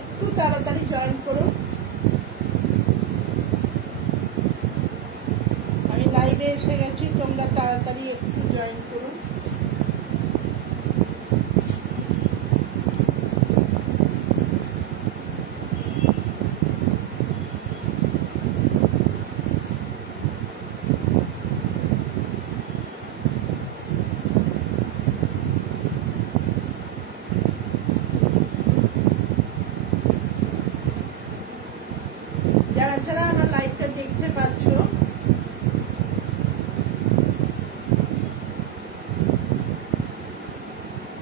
একটু তাড়াতাড়ি জয়েন করো। আমি লাইভে এসে গেছি, তোমরা তাড়াতাড়ি একটু জয়েন করো। যারা যারা আমার লাইভটা দেখতে পাচ্ছ,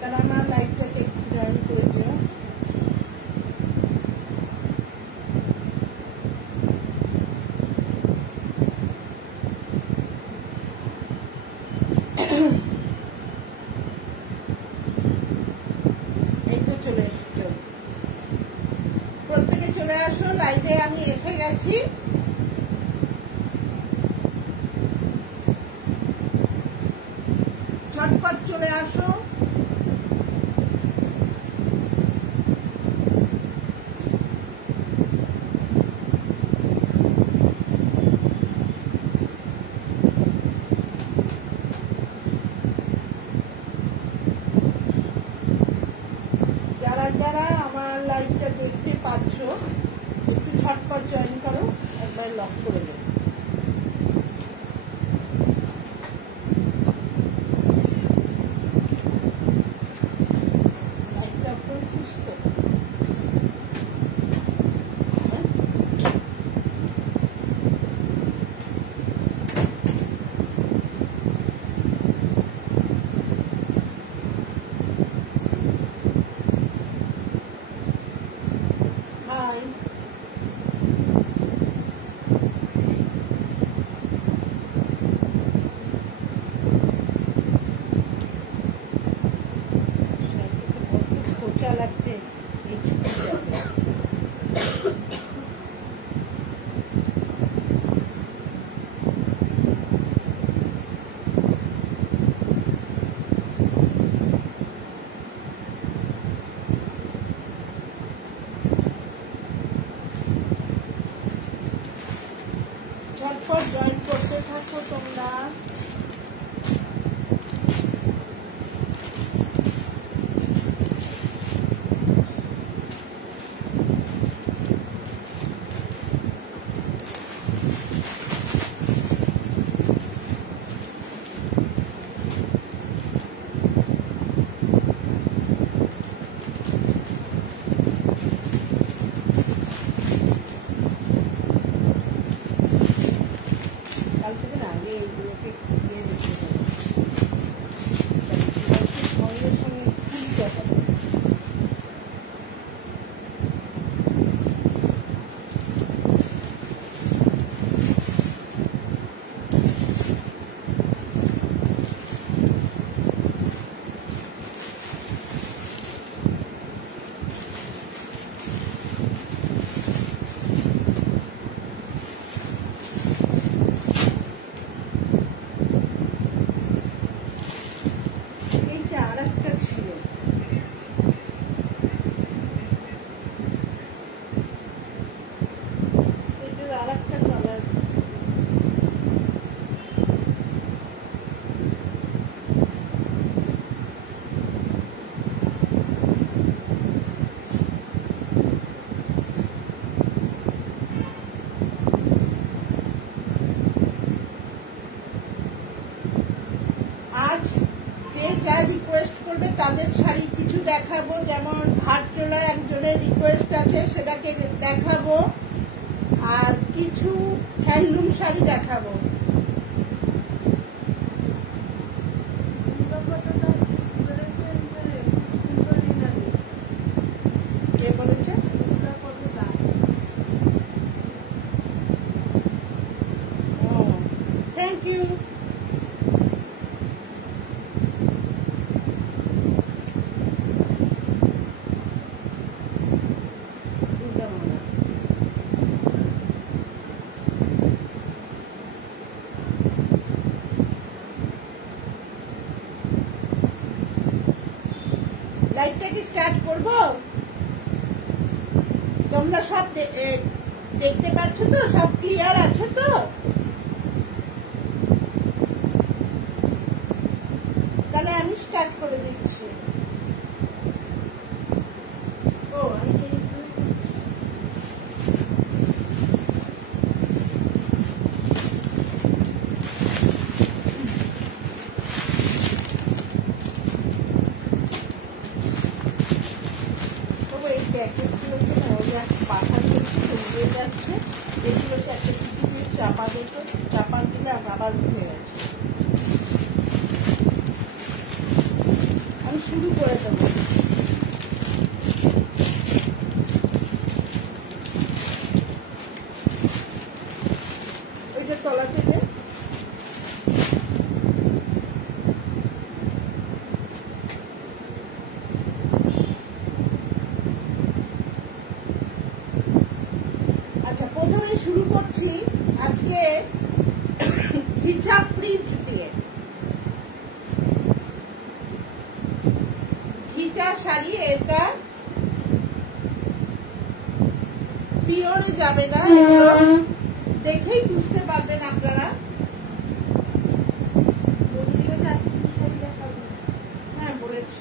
তারা আমার লাইভটাকে একটু জয়েন করে দিও। এই তো চলে এসছো, প্রত্যেকে চলে আসো লাইভে। আমি এসে গেছি। ঝটপট চলে আসো। যারা যারা আমার লাইভটা দেখতে পাচ্ছ একটু ঝটপট জয়েন করো, একবার লক করে দেবো। লাইভটা করছিস তো? হাই, খোঁচা লাগছে এই ছুটিটাতে। ঝটপট জয়েন করতে থাকো তোমরা। কাল থেকে না আগে এইগুলোকে দিয়ে রেখে দেবো, সঙ্গে সঙ্গে খুব দেখা দেবে। এইটা আর একটা ছিল, এটার আর একটা কালার। আজ যে যা রিকোয়েস্ট করবে তাদের শাড়ি কিছু দেখাবো, যেমন ঘাটচোলা একজনের রিকোয়েস্ট আছে সেটাকে দেখাবো, আর কিছু হ্যান্ডলুম শাড়ি দেখাবো। কে বলেছে? Thank you. লাইভটা কি স্টার্ট করবো? তোমরা সব দেখতে পাচ্ছ তো? সব ক্লিয়ার আছে তো? তাহলে আমি স্টার্ট করে দিচ্ছি। চাপা দিলাম, আবার উঠে গেছে। আমি শুরু করে দেবো। ওইটা তলা থেকে আচ্ছা, প্রথমে শুরু করছি আজকে হিজাব প্রিন্ট দিয়ে। হিজাব শাড়ি, এটা পিওরে যাবে না, দেখেই বুঝতে পারবেন আপনারা। হ্যাঁ বলেছি।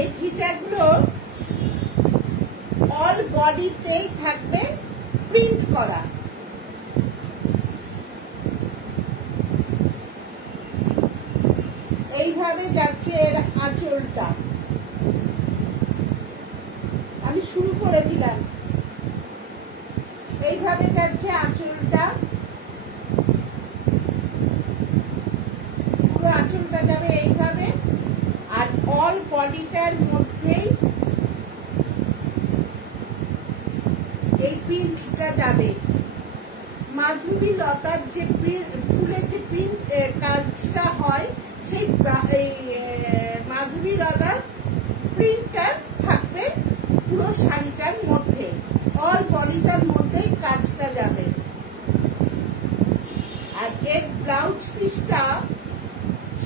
এই ঘিচাগুলো অল বডিতেই থাকবে প্রিন্ট করা। এইভাবে যাচ্ছে এর আঁচলটা। আমি শুরু করে দিলাম। এইভাবে যাচ্ছে আঁচলটা, পুরো আঁচলটা যাবে এইভাবে। আর অল বডিটার মধ্যেই এই প্রিন্টটা যাবে। মাধবী লতার যে ফুলের যে প্রিন্ট কাজটা হয়, সেই মাধবী লতার প্রিন্টটা থাকবে পুরো শাড়িটার মধ্যে, অল বডিটার মধ্যেই কাজটা যাবে। আর এর ব্লাউজ পিসটা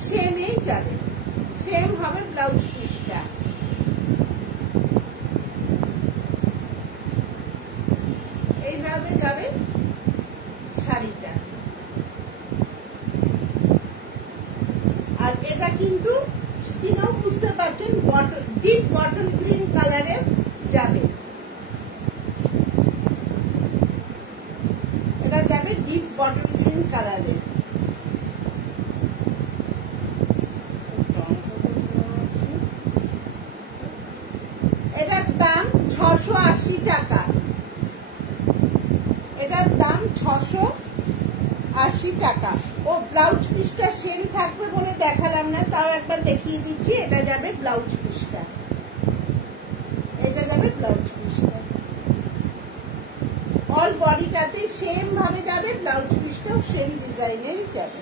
সেমই যাবে, সেম হবে ব্লাউজ পিসটা। এইভাবে যাবে শাড়িটা। আর এটা কিন্তু স্কিনও বুঝতে পারছেন ডিপ বটল গ্রিন কালারের যাবে। এটা যাবে ডিপ বটল গ্রিন কালারের। এটার দাম 680 টাকা। এটার দাম 680 টাকা। ও ব্লাউজ পিসটা সেম থাকবে বলে দেখালাম না, তাও একবার দেখিয়ে দিচ্ছি। এটা যাবে ব্লাউজ পিসটা, এটা যাবে ব্লাউজ পিসটা। অল বডিটাতে সেম ভাবে যাবে, ব্লাউজ পিসটাও সেম ডিজাইনেরই যাবে।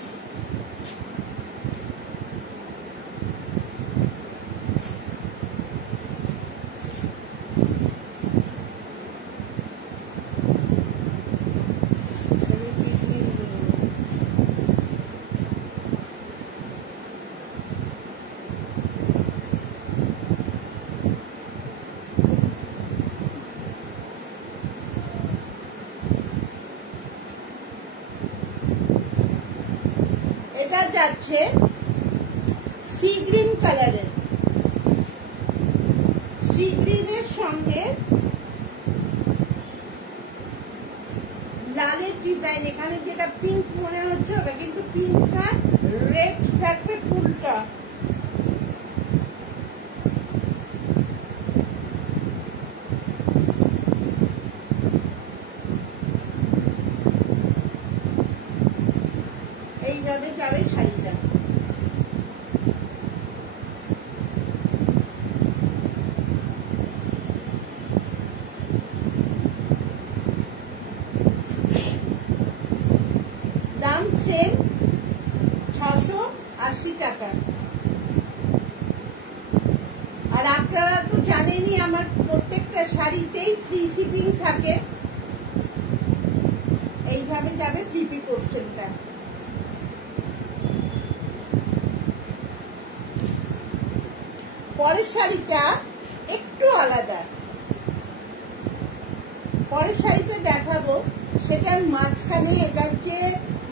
এটা যাচ্ছে সি গ্রিন কালারের। সি গ্রিনের সঙ্গে লালের ডিজাইন। এখানে যেটা পিঙ্ক মনে হচ্ছে ওটা কিন্তু পিঙ্ক না, রেড থাকবে ফুলটা। এইভাবে যাবে শাড়িটা। দাম সেম 680 টাকা। আর আপনারা তো জানেনই আমার প্রত্যেকটা শাড়িতেই ফ্রি শিপিং থাকে। এইভাবে যাবে বিপি পোর্শনটা। পরের শাড়িটা একটু আলাদা। পরের শাড়িটা দেখাবো, সেটার মাঝখানে এটার যে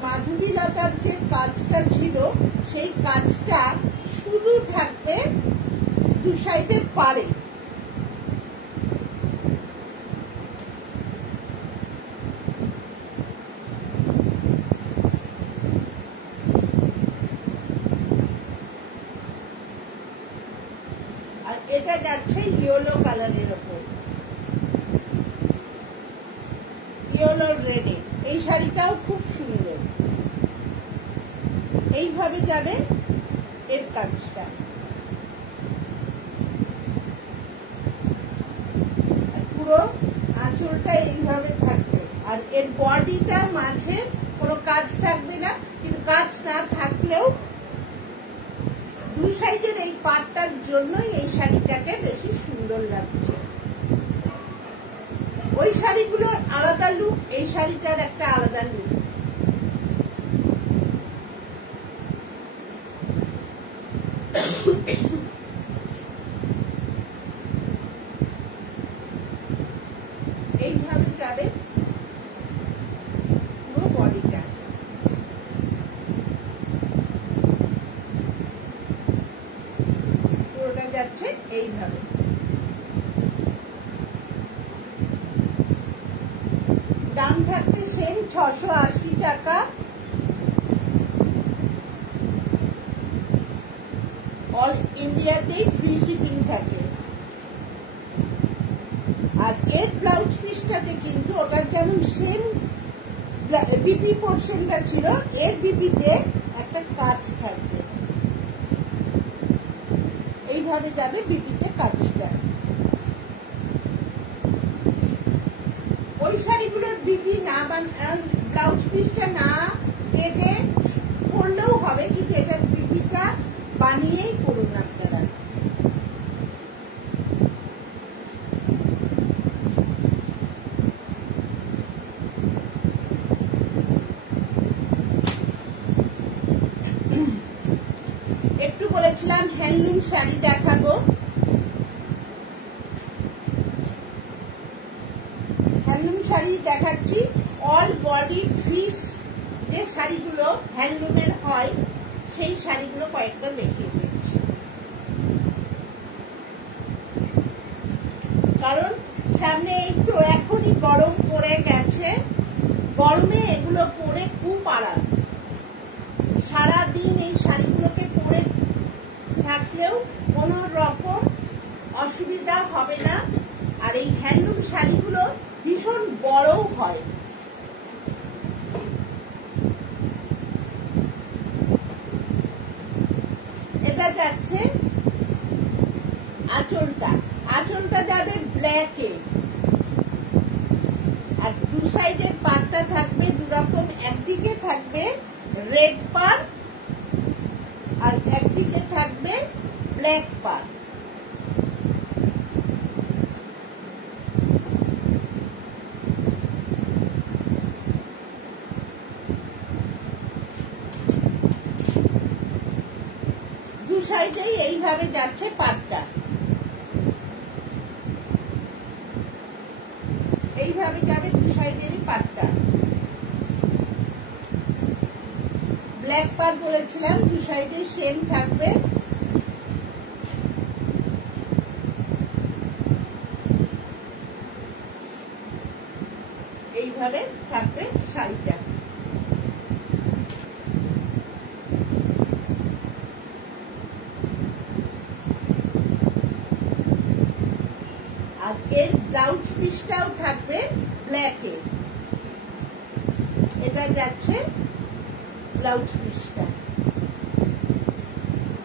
মাধবীলতার যে কাজটা ছিল, সেই কাজটা শুধু থাকবে দু সাইডের পারে। আর এটা যাচ্ছে ইয়েলো কালারের ওপর, ইয়েলো রেডে। এই শাড়িটাও খুব সুন্দর। এইভাবে যাবে এর কাজটা। পুরো আঁচলটা এইভাবে থাকবে। আর এর বডিটা মাঝে কোনো কাজ থাকবে না, কিন্তু কাজ না থাকলেও দু সাইডের এই পাটটার জন্যই এই শাড়িটাকে বেশি সুন্দর লাগছে। ওই শাড়িগুলোর আলাদা লুক, এই শাড়িটার একটা আলাদা লুক। এইভাবে যাবে পুরো বডিটা। পুরোটা যাচ্ছে এইভাবে। দাম থাকবে সেম 680 টাকা। অল ইন্ডিয়াতেই ফ্রি শিপিং থাকে। আর এর ব্লাউজ পিসটাতে কিন্তু ওটার যেমন সেম বিপি পোর্শনটা ছিল, এর বিপিতে একটা কাজ থাকবে। এইভাবে যাবে বিপিতে কাজটা। ওই শাড়িগুলোর বিপি না ব্লাউজ পিসটা না কেটে করলেও হবে, কিন্তু এটার বিপিটা বানিয়েই করুন আপনারা। একটু বলেছিলাম হ্যান্ডলুম শাড়ি দেখাবো। হ্যান্ডলুম শাড়ি দেখাচ্ছি। অল বডি ফিস যে শাড়িগুলো হ্যান্ডলুমের হয়, সেই শাড়িগুলো কয়েকটা দেখিয়ে দিচ্ছি। কারণ সামনে একটু এখনই গরম পড়ে গেছে, গরমে এগুলো পরে খুব আরাম। সারাদিন এই শাড়িগুলোকে পরে থাকলেও কোনো রকম অসুবিধা হবে না। আর এই হ্যান্ডলুম শাড়িগুলো ভীষণ বড় হয়। এটা যাচ্ছে আঁচলটা। আঁচলটা যাবে ব্ল্যাকে। আর দু সাইডের পাটটা থাকবে দুরকম। একদিকে থাকবে রেড পার আর একদিকে থাকবে ব্ল্যাক পার। দু সাইডেই এইভাবে যাচ্ছে পাটটা। এইভাবে যাবে দু সাইডেরই পাটটা। ব্ল্যাক পার বলেছিলাম, দু সাইডে সেম থাকবে। এইভাবে থাকবে শাড়িটা। আর এর ব্লাউজ পিসটাও থাকবে ব্ল্যাকে। এটা যাচ্ছে ব্লাউজ পিসটা।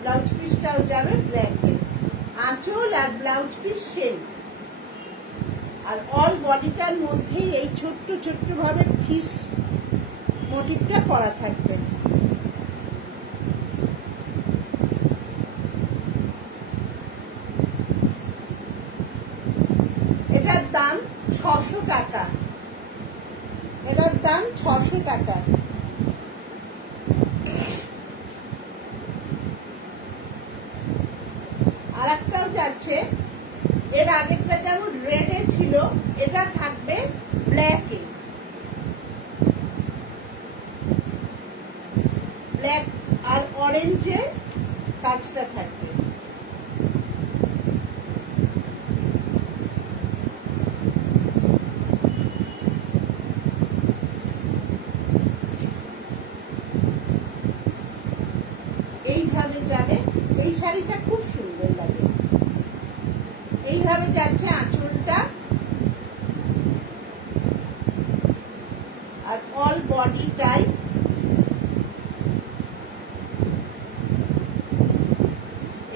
ব্লাউজ পিসটাও যাবে ব্ল্যাকে। আঁচল আর ব্লাউজ পিস সেম। আর অল বডিটার মধ্যেই এই ছোট্ট ছোট্ট ভাবে ফিস মোটিভটা করা থাকবে। এটার দাম 600 টাকা, এটার দাম 600 টাকা। আর একটাও যাচ্ছে, এর আগেরটা যেমন রেডে ছিল, এটা থাকবে ব্ল্যাকে, ব্ল্যাক আর অরেঞ্জের কাজটা থাকবে। এইভাবে যাবে, এই শাড়িটা খুব সুন্দর লাগে। এইভাবে যাচ্ছে আঁচলটা, আর অল বডিটাই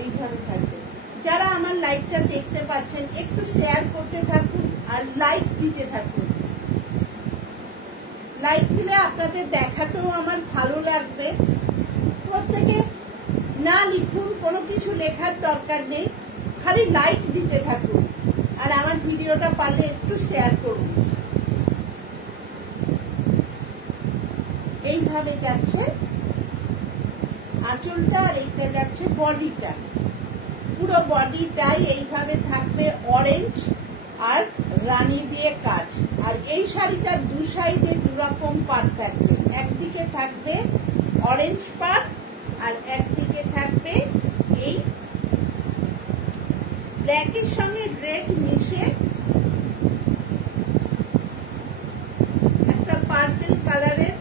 এইভাবে থাকবে। যারা আমার লাইভটা দেখতে পাচ্ছেন একটু শেয়ার করতে থাকুন আর লাইক দিতে থাকুন। লাইক দিলে আপনাদের দেখাতেও আমার ভালো লাগবে। প্রত্যেকে না লিখুন, কোনো কিছু লেখার দরকার নেই, খালি লাইক দিতে থাকুন আর আমার ভিডিওটা পারলে একটু শেয়ার করুন। এইভাবে যাচ্ছে আঁচলটা, আর এইটা যাচ্ছে বডিটা। পুরো বডিটাই এইভাবে থাকবে অরেঞ্জ আর রানী দিয়ে কাজ। আর এই শাড়িটার দু সাইডে দুরকম পাড় থাকবে, একদিকে থাকবে অরেঞ্জ পাড় আর একদিকে থাকবে এই ব্ল্যাকের সঙ্গে রেড মিশে একটা পার্পল কালারের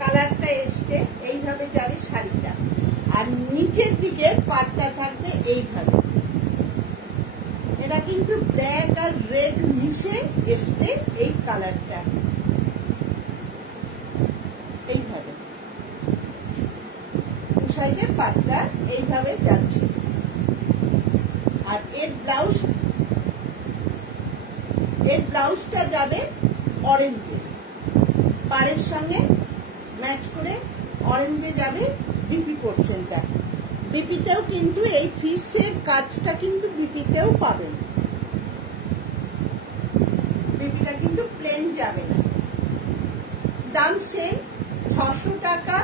কালারটা এসছে। এইভাবে যাবে শাড়িটা, আর নিচের দিকে পাড়টা থাকবে এইভাবে। এটা কিন্তু ব্ল্যাক আর রেড মিশে এসছে এই কালারটা, এইভাবে সাইডের পাটটা এইভাবে যাচ্ছে। আর এর ব্লাউজটা যাবে অরেঞ্জে, পাড়ের সঙ্গে ম্যাচ করে অরেঞ্জে যাবে বিপি পোর্শনটা। বিপিতেও কিন্তু এই ফিসের কাজটা কিন্তু বিপিতেও পাবেন, বিপিটা কিন্তু প্লেন যাবে না। দাম সেম 600 টাকা।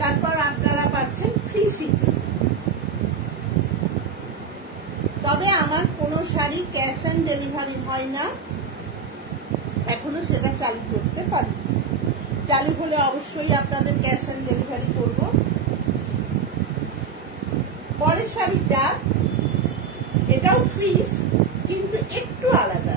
তারপর আপনারা পাচ্ছেন ফ্রি শিপিং। তবে আমার কোনো শাড়ি ক্যাশ অন ডেলিভারি হয় না, এখনো সেটা চালু করতে পারি। চালু হলে অবশ্যই আপনাদের ক্যাশ অন ডেলিভারি করব। পরের শাড়িটা, এটাও ফ্রিজ কিন্তু একটু আলাদা।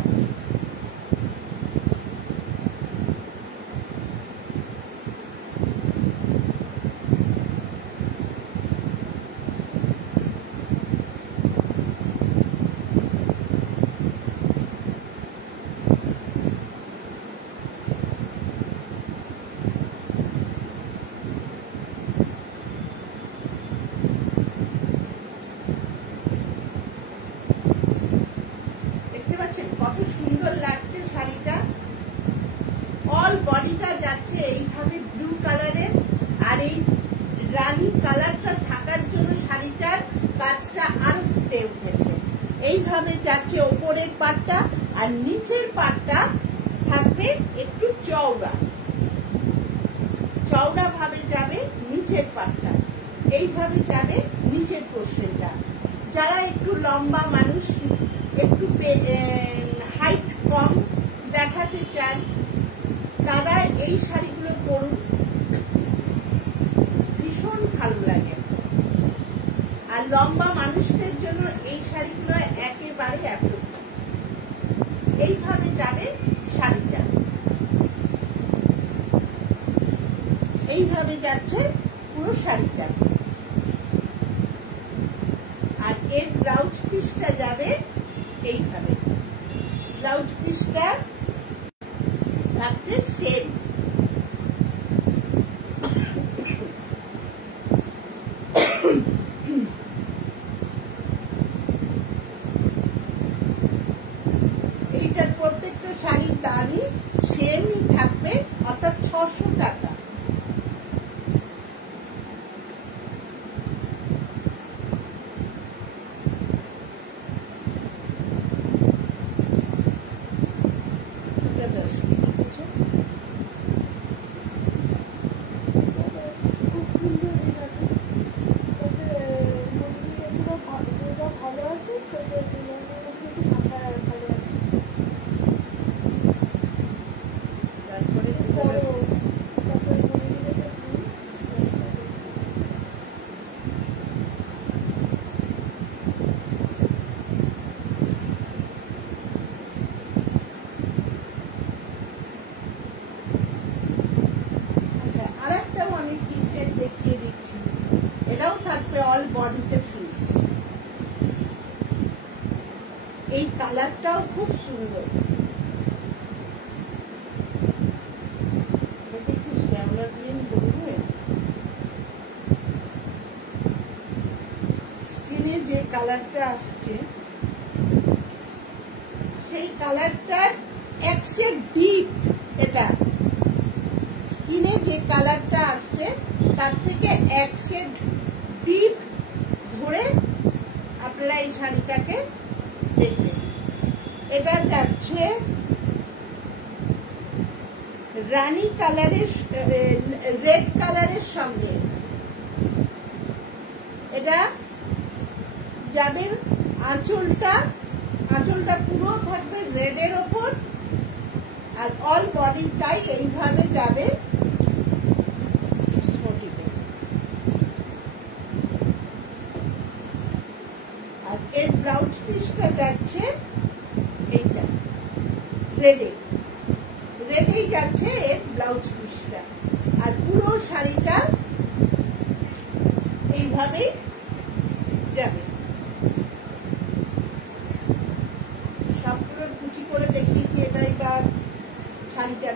কত সুন্দর লাগছে শাড়িটা। অল বডিটা যাচ্ছে এইভাবে ব্লু কালারের, আর এই রানী কালারটা থাকার জন্য শাড়িটার কাজটা আরো ফুটে উঠেছে। এইভাবে যাচ্ছে ওপরের পাটটা, আর নিচের পাটটা থাকবে একটু চওড়া, চওড়া ভাবে যাবে নিচের পাটটা। এইভাবে যাবে নিচের পোর্শনটা। যারা একটু লম্বা মানুষ, একটু হাইট কম দেখাতে চান, তারা এই শাড়িগুলো পরুন, ভীষণ ভালো লাগে। আর লম্বা মানুষদের জন্য এই শাড়িগুলো একেবারে অ্যাপ্রোপ্রিয়েট। এইভাবে যাবে শাড়িটা, এইভাবে যাচ্ছে পুরো শাড়িটা। আর এর ব্লাউজ পিসটা যাবে এইভাবে। ব্লাউজ পিসটা থাকছে সেম। এইটার প্রত্যেকটা শাড়ির দামই সেমই থাকবে, অর্থাৎ 600 টাকা। বডিতে ফ্রিজ। এই কালারটাও খুব সুন্দর। একটু শ্যাওলা গ্রিন বলবে। স্কিনে যে কালারটা আসছে সেই কালারটার একশো ডিপ। এটা স্কিনে যে কালারটা আসছে তার থেকে একশো ডিপ ধরে আপনারা এই শাড়িটাকে দেখবেন। এটা যাচ্ছে রানী কালারের, রেড কালারের সঙ্গে। এটা যাদের আঁচলটা পুরো থাকবে রেডের ওপর, আর অল বডিটাই এইভাবে যাবে স্পটিতে। আর এর ব্লাউজ পিসটা যাচ্ছে এইটা রেডেই যাচ্ছে এর ব্লাউজ পিসটা। আর পুরো শাড়িটা এইভাবেই যাবে। সবগুলো কুচি করে দেখিয়েছি। এটাই বা শাড়িটা,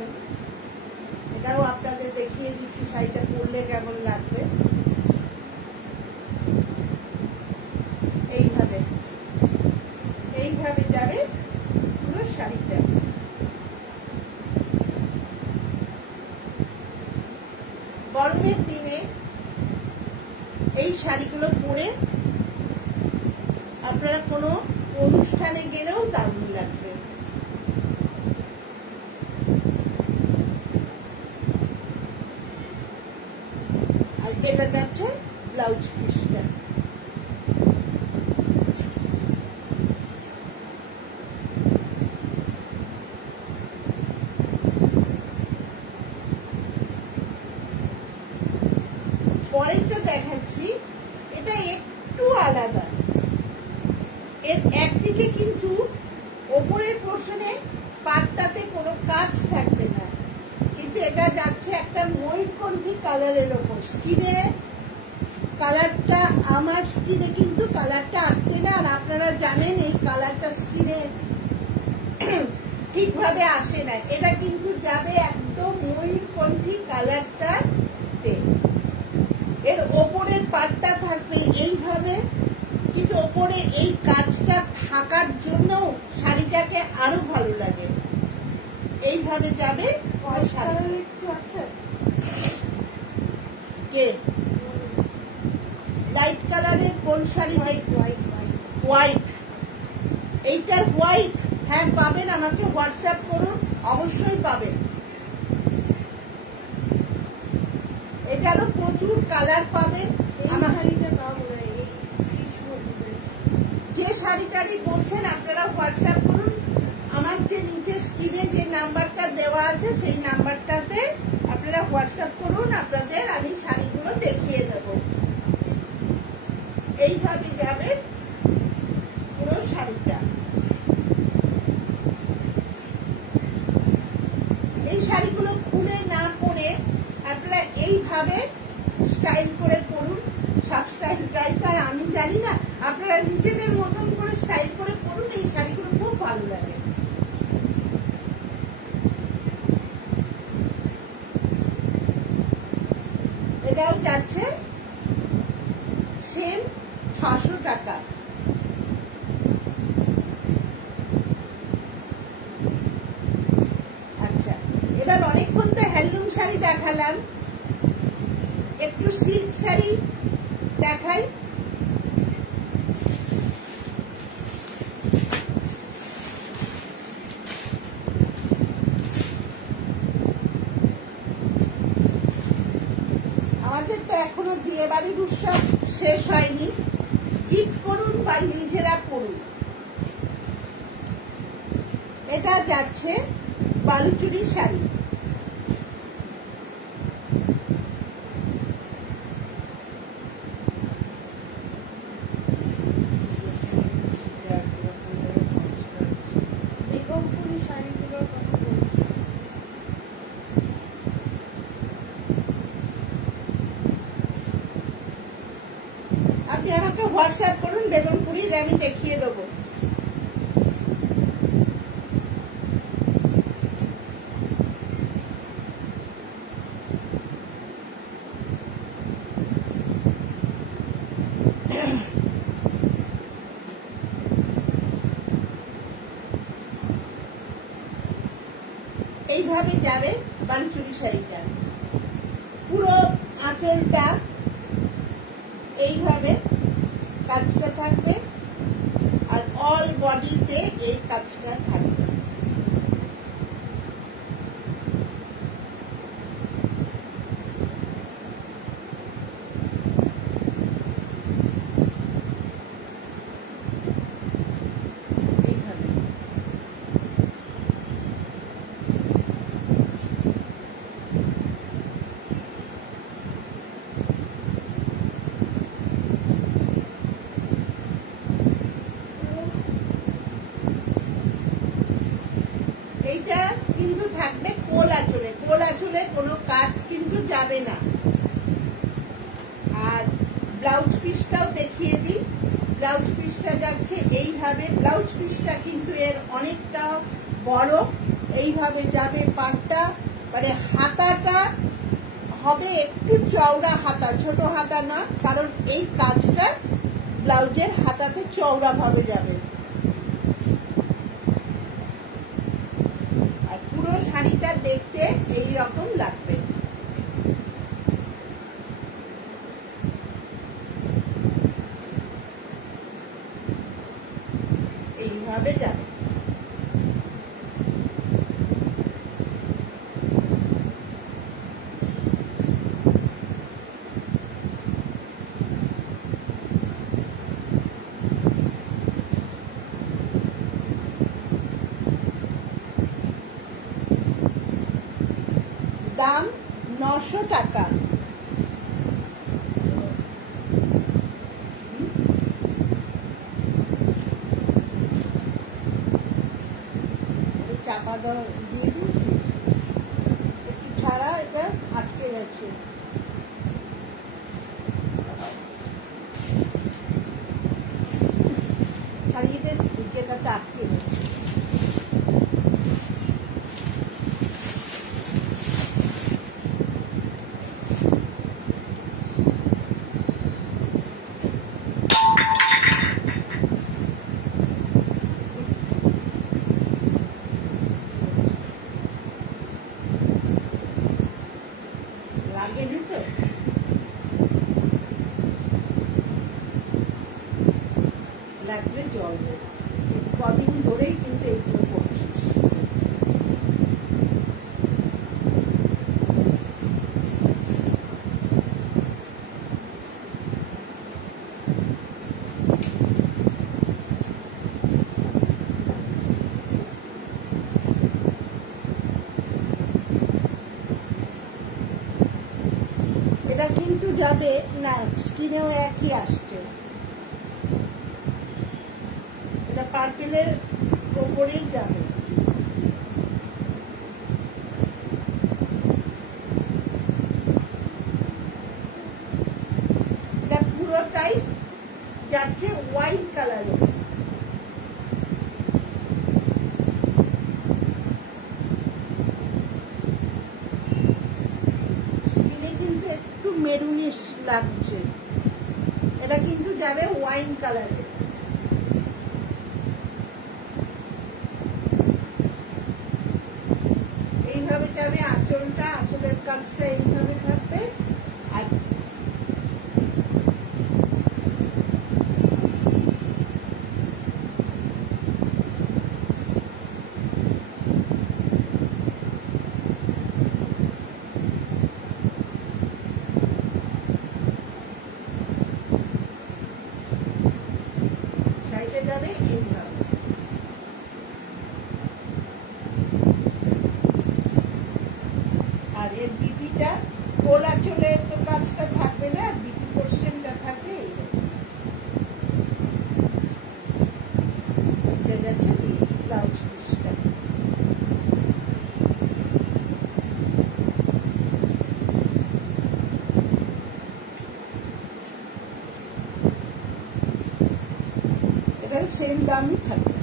এটাও আপনাদের দেখিয়ে দিচ্ছি শাড়িটা পরলে কেমন লাগবে। এইভাবে যাবে পুরো শাড়িটা। গরমের দিনে এই শাড়িগুলো পরে আপনারা কোনো অনুষ্ঠানে গেলেও দারুণ লাগবে। আর এটা যাচ্ছে ব্লাউজ পিসটা। পরেরটা দেখাচ্ছি, এটা একটু আলাদা। এর একদিকে কিন্তু ওপরের পোর্শনে পাটটাতে কোনো কাজ থাকবে না, কিন্তু এটা যাচ্ছে একটা ময়ূরকণ্ঠী কালারের ওপর। স্কিনে কালারটা, আমার স্কিনে কিন্তু কালারটা আসছে না, আর আপনারা জানেন এই কালারটা স্কিনে ঠিকভাবে আসে না। এটা কিন্তু যাবে একদম ময়ূরকণ্ঠী কালারটাতে। এর ওপরের পাটটা থাকবে এইভাবে, কিন্তু ওপরে এই কাজটা থাকার জন্য শাড়িটাকে আরো ভালো লাগে। এইভাবে যাবে। লাইট কালারের কোন শাড়ি? হোয়াইট। এইটার হোয়াইট, হ্যাঁ পাবেন, আমাকে হোয়াটসঅ্যাপ করুন, অবশ্যই পাবেন। এটারও প্রচুর কালার পাবেন। যে শাড়িটারই বলছেন আপনারা হোয়াটসঅ্যাপ করুন। আমার যে নিচে স্ক্রিনে যে নাম্বারটা দেওয়া আছে সেই নাম্বারটাতে আপনারা হোয়াটসঅ্যাপ করুন, আপনাদের আমি শাড়িগুলো দেখিয়ে দেব। এইভাবে যাবে পুরো শাড়িটা। এই শাড়িগুলো খুলে না পরে আপনারা এইভাবে স্টাইল করে পরুন। সব স্টাইল তার আমি জানি না, আপনারা নিজেদের মতন করে স্টাইল করে পরুন। এই শাড়িগুলো খুব ভালো লাগে। এটাও যাচ্ছে সেম 600 টাকা। আচ্ছা, এবার অনেকক্ষণ তো হ্যান্ডলুম শাড়ি দেখালাম, একটু সিল্ক শাড়ি দেখাই। আমাদের তো এখনো বিয়ে বাড়ির উৎসব শেষ হয়নি। গিফট করুন বা নিজেরা করুন। এটা যাচ্ছে বালুচুরি শাড়ি। আপনি হোয়াটসঅ্যাপ করুন বেগুনপুরির, আমি দেখিয়ে দেবো। এইভাবে যাবে বানচুরি শাড়িটা, পুরো আঁচলটা এইভাবে কাজটা থাকবে আর অল বডিতে এই কাজটা থাকবে। এইটা কিন্তু থাকবে কোল আঁচলে, কোল আঁচলে কোনো কাজ কিন্তু যাবে না। আর ব্লাউজ পিসটাও দেখিয়ে দিই, ব্লাউজ পিসটা যাচ্ছে এইভাবে, ব্লাউজ পিসটা কিন্তু এর অনেকটা বড়, এইভাবে যাবে পাটটা, মানে হাতাটা হবে একটু চওড়া হাতা, ছোট হাতা না, কারণ এই কাজটা ব্লাউজের হাতাতে চওড়া ভাবে যাবে। পুরো শাড়িটা দেখতে এই রকম লাগবে। এইভাবে যাবে। দাম 900 টাকা। চাপা দিয়ে দিয়েছিস একটু ছাড়া, এটা আটকে গেছে। ছাড়িয়ে দিয়ে যেটাতে আটকে গেছে। লাগেনি তো? লাগলে জ্বলবে। কদিন ধরেই কিন্তু এইগুলো করছিস। এটা কিন্তু যাবে না, স্কিনেও একই আসছে। এটা পার্পেলের ওপরেই যাবে। এটা পুরোটাই যাচ্ছে হোয়াইট কালারে। মেরুনিশ লাগছে, এটা কিন্তু যাবে ওয়াইন কালারে। এইভাবে যাবে আঁচলটা, আঁচলের কাজটা এইভাবে থাকবে। আর যাবে এইভাবে। আর এর বিপিটা কোল আঁচলের তো কাজটা থাকবে না, বিপি পোর্শনটা থাকবে। ব্লাউজ পিসটা সেম দামই থাকবে।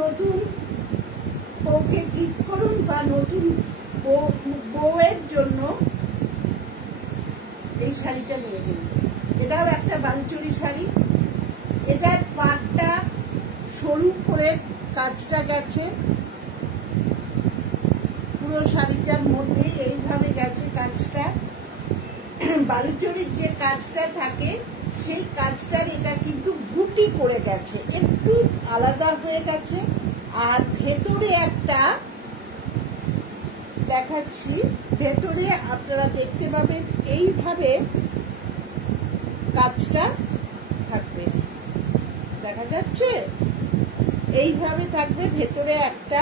নতুন বউকে গিফট করুন বা নতুন বউয়ের জন্য এই শাড়িটা নিয়ে নিন। এটাও একটা বালুচরি শাড়ি। এটার পাটটা সরু করে কাজটা গেছে, পুরো শাড়িটার মধ্যেই এইভাবে গেছে কাজটা। বালুচরির যে কাজটা থাকে সেই কাজটার এটা কিন্তু বুটি করে গেছে, একটু আলাদা হয়ে গেছে। আর ভেতরে একটা দেখাচ্ছি, ভেতরে আপনারা দেখতে পাবেন এইভাবে কাজটা থাকবে, দেখা যাচ্ছে এইভাবে থাকবে, ভেতরে একটা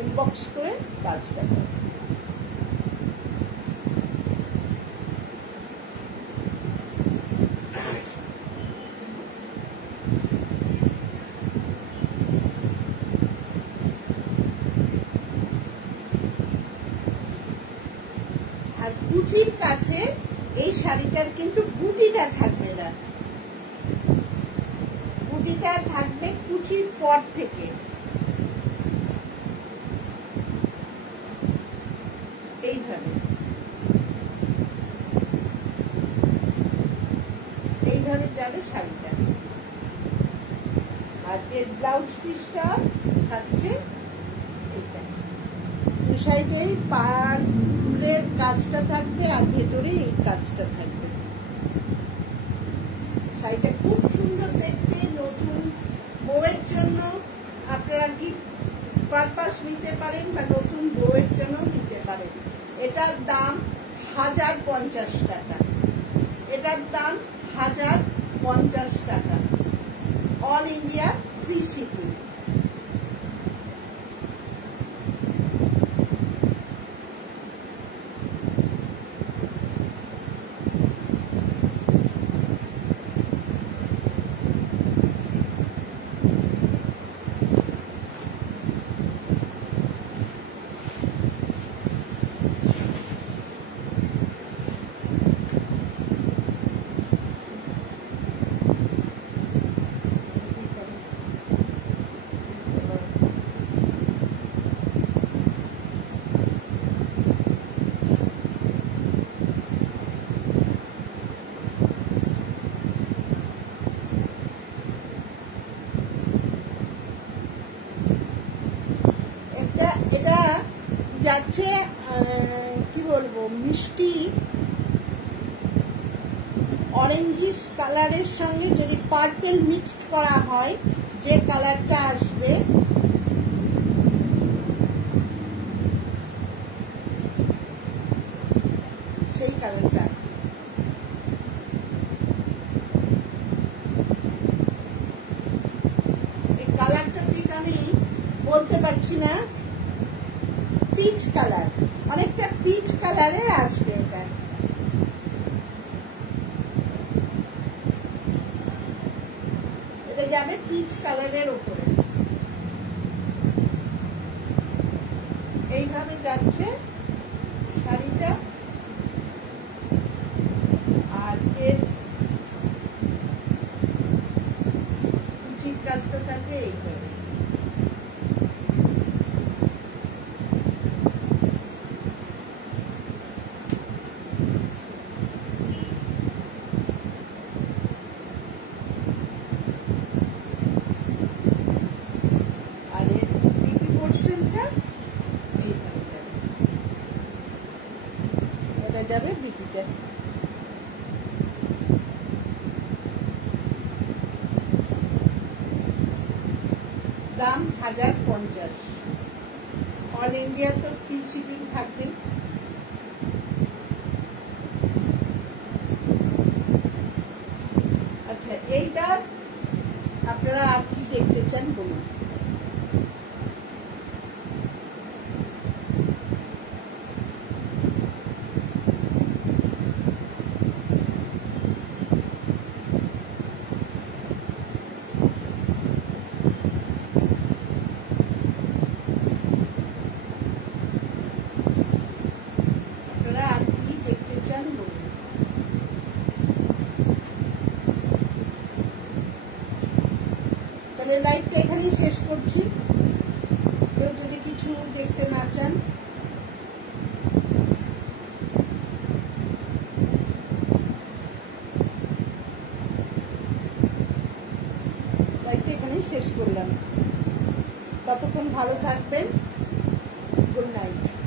ইনবক্স করে কাজটা থাকবে। কুচির কাছে এই শাড়িটার কিন্তু বুটিটা থাকবে না, বুটিটা থাকবে কুচির পর থেকে। এইভাবে এইভাবে যাবে শাড়িটা। আর এর ব্লাউজ পিসটা থাকছে এইটা, দু সাইডে পাড়ের কাজটা থাকবে আর ভেতরে এই কাজটা থাকবে। শাড়িটা খুব সুন্দর দেখতে, নতুন বউয়ের জন্য আপনারা গিফট পারপাস নিতে পারেন বা নতুন বউয়ের জন্য নিতে পারেন। এটার দাম 1050 টাকা, এটার দাম 1050 টাকা, অল ইন্ডিয়া ফ্রি শিপিং। এটা যাচ্ছে কি বলবো, মিষ্টি অরেঞ্জিস কালারের সঙ্গে যদি পার্পল মিক্সড করা হয় যে কালারটা আসবে সেই কালারটা। এই কালারটা ঠিক আমি বলতে পারছি না, পিচ কালার, অনেকটা পিচ কালারের আসবে এটা। এটা যাবে পিচ কালারের উপরে, এইভাবে যাচ্ছে শাড়িটা। আর এর কুচির কাজটা থাকে এইভাবে। দাম 1050। অল ইন্ডিয়া তো ফ্রি শিপিং থাকবে। আচ্ছা, এইটা আপনারা আর কি দেখতে চান বলুন। লাইভটা এখানেই শেষ করছি। কেউ যদি কিছু দেখতে না চান, লাইভটা এখানেই শেষ করলাম। ততক্ষণ ভালো থাকবেন। Good night.